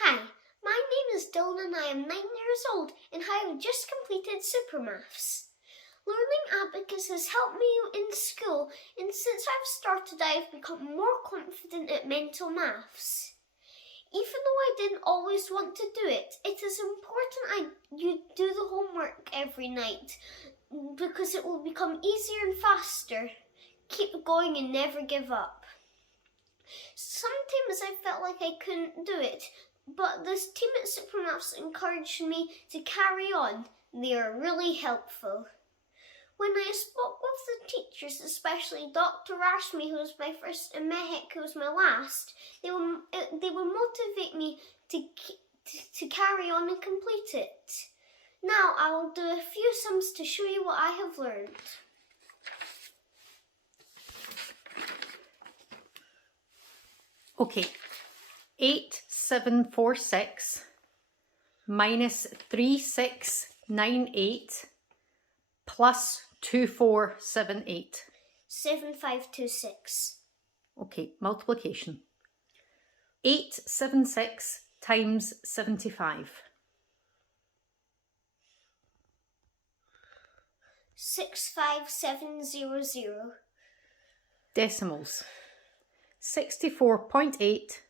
Hi, my name is Dylan and I am 9 years old and I have just completed Supermaths. Learning Abacus has helped me in school, and since I've started I have become more confident at mental maths. Even though I didn't always want to do it, it is important you do the homework every night because it will become easier and faster. Keep going and never give up. Sometimes I felt like I couldn't do it, but this team at Supermaths encouraged me to carry on. They are really helpful. When I spoke with the teachers, especially Dr. Rashmi, who was my first, and Mehek, who was my last, they would motivate me to carry on and complete it. Now I will do a few sums to show you what I have learned. Okay, 8746 minus 3698 plus 2478. 7526. Okay, multiplication. 876 times 75. 65700. Decimals. 64.8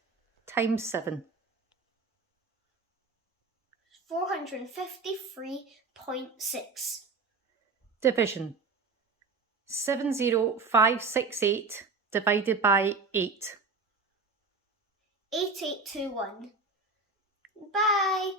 times 7. 453.6. Division. 70568 divided by 8. 8821. Bye!